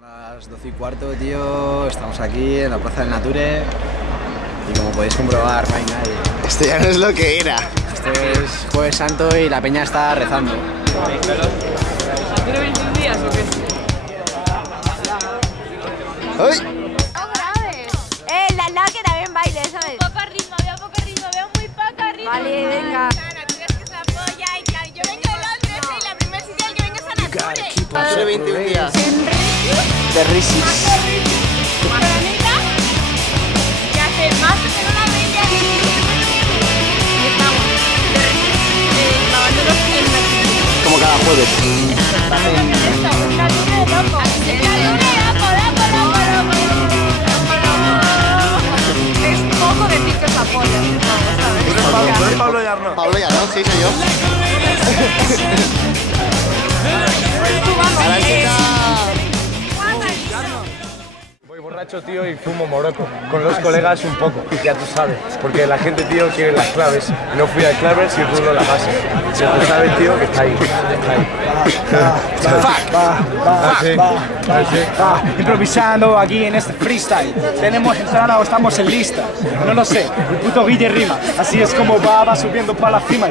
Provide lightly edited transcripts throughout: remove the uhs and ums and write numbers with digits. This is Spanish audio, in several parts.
Las 12:15, tío, estamos aquí en la plaza del Nature y como podéis comprobar no hay nadie. Esto ya no es lo que era. Esto es Jueves Santo y la peña está rezando. ¿Tiene 21 días o qué? ¡Ay! ¡No grabes! La que también baile, ¿sabes? Poco ritmo, veo muy poco ritmo. Vale, venga. Yo vengo de Londres y la primera sitio al que vengo es a Nature. Hace 21 días. De Risis. Maranita, que hace más de una media y estamos lavándonos en Nature. Como cada jueves. Es poco decir que es apoyo, ¿sabes? Pablo Yarno. Pablo Yarno, sí, soy yo. Voy borracho, tío, y fumo moroco. Con los colegas un poco, ya tú sabes. Porque la gente, tío, quiere las claves. No fui a claves y rulo la base. Ya tú sabes, tío, que está ahí. Improvisando aquí en este freestyle. ¿Tenemos entrada o estamos en lista? No lo sé, el puto Guille rima. Así es como va subiendo para la cima.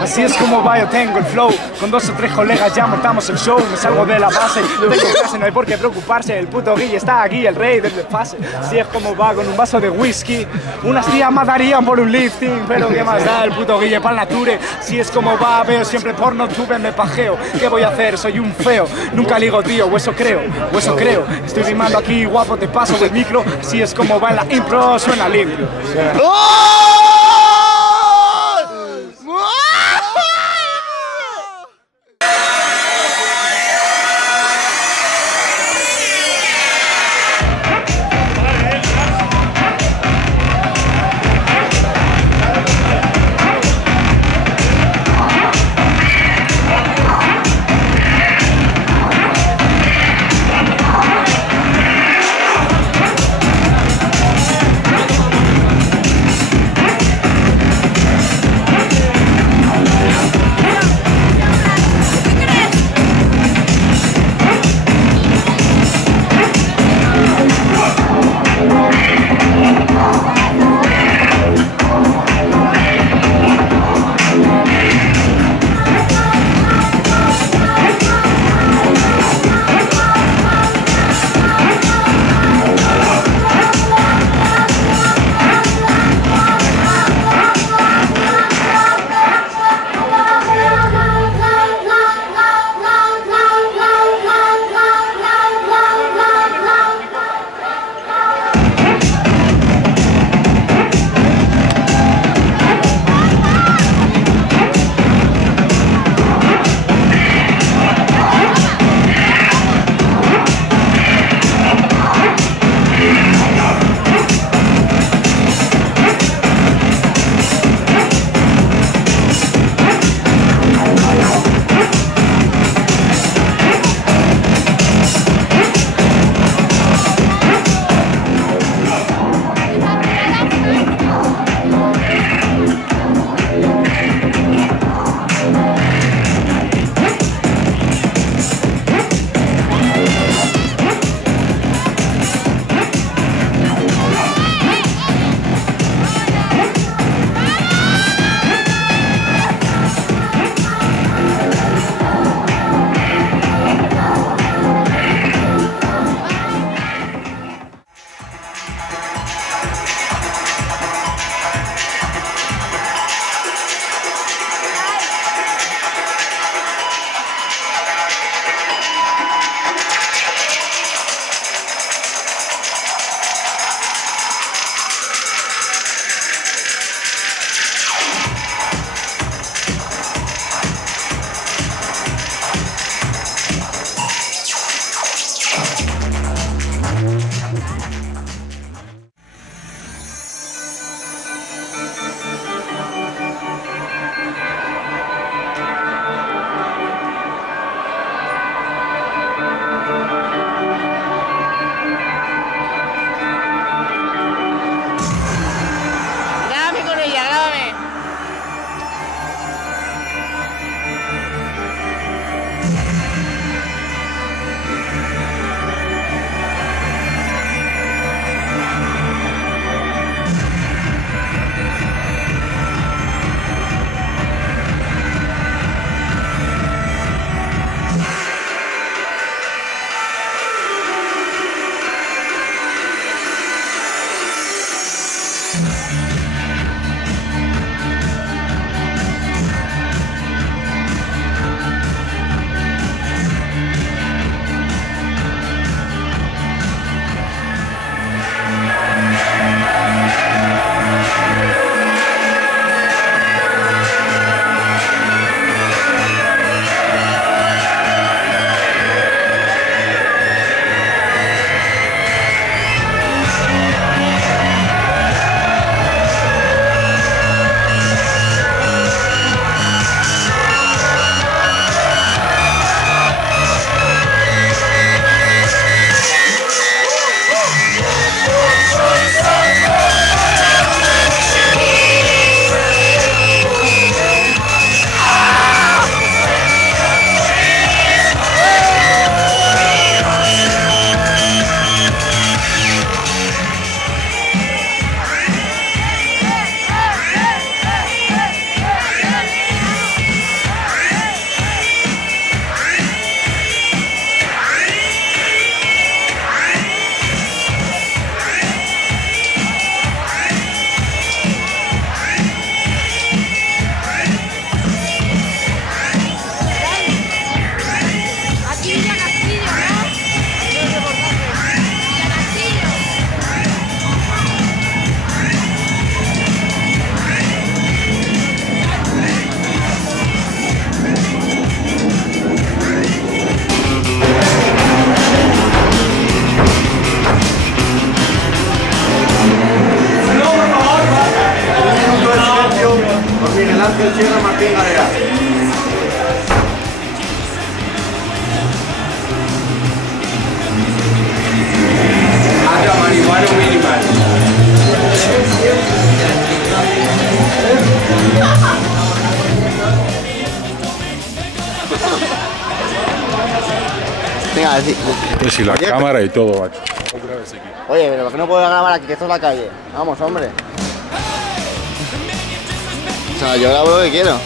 Así es como va, yo tengo el flow. Con 2 o 3 colegas ya montamos el show. Me salgo de la base, no tengo clase, no hay por qué preocuparse. El puto Guille está aquí, el rey del desfase. Así es como va, con un vaso de whisky. Unas tías matarían por un lifting, pero qué más da el puto Guille para el Nature. Así es como va, veo siempre porno, tube, me pajeo. ¿Qué voy a hacer? Soy un feo. Nunca ligo, tío, o eso creo. Estoy rimando aquí, guapo, te paso del micro. Así es como va en la impro, suena limpio. Cierra Martín Galera. Haga marihuana minimal. Venga, decir. Pues si la cámara y todo, macho. Oye, pero ¿por qué no puedo grabar aquí? Que esto es la calle. Vamos, hombre. O sea, yo grabo lo que quiero.